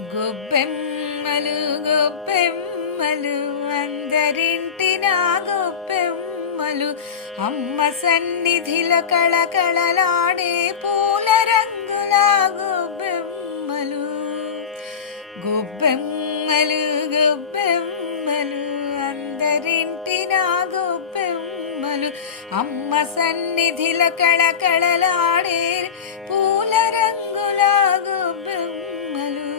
గొబ్బెమ్మలు గొబ్బెమ్మలు అందరింటినా గొబ్బెమ్మలు అమ్మ సన్నిధిలో కళకళలాడే పూల రంగుల గొబ్బెమ్మలు. గొబ్బెమ్మలు గొబ్బెమ్మలు అందరింటినా గొబ్బెమ్మలు అమ్మ సన్నిధిలో కళకళలాడే పూల రంగుల గొబ్బెమ్మలు.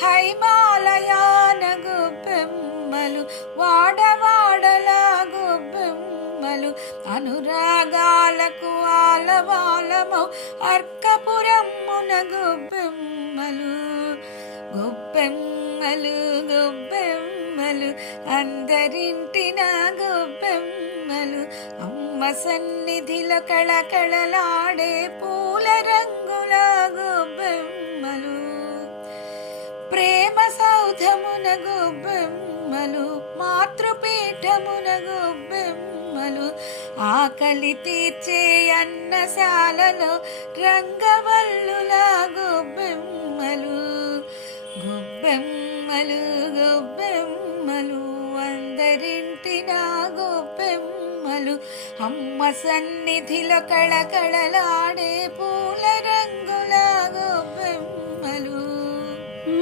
హైమాలయాన గొబ్బెమ్మలు వాడవాడల గొబ్బెమ్మలు అనురాగాలకు ఆలవాలమౌ అర్కపురమ్మున గొబ్బెమ్మలు. గొబ్బెమ్మలు గొబ్బెమ్మలు అందరింటిన గొబ్బెమ్మలు అమ్మ సన్నిధిలో కళకళలాడే పూల రంగుల గొబ్బెమ్మలు. ప్రేమ సౌధమున గొబ్బెమ్మలు మాతృపీఠమున గొబ్బెమ్మలు ఆకలి తీర్చే అన్నశాలలో రంగవల్లుల గొబ్బెమ్మలు. గొబ్బెమ్మలు గొబ్బెమ్మలు అందరింటిన గొబ్బెమ్మలు అమ్మ సన్నిధిలో కళకళలాడే పూల రంగుల గొబ్బెమ్మలు.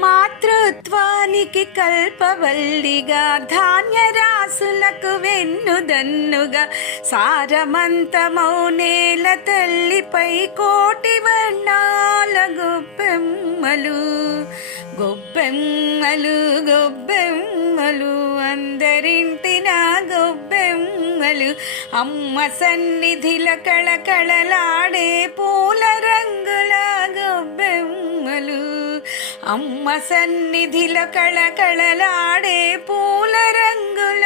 మాతృత్వానికి కల్పవల్లిగా ధాన్యరాశులకు వెన్నుదన్నుగా సారమంతమౌ నేల తల్లిపై కోటి వర్ణాల గొబ్బెమ్మలు. గొబ్బెమ్మలు గొబ్బెమ్మలు అందరింటిన గొబ్బెమ్మలు అమ్మ సన్నిధిలో కళకళలాడే పూల రంగుల గొబ్బెమ్మలు. అమ్మ సన్నిధిలో కళకళలాడే పూల రంగుల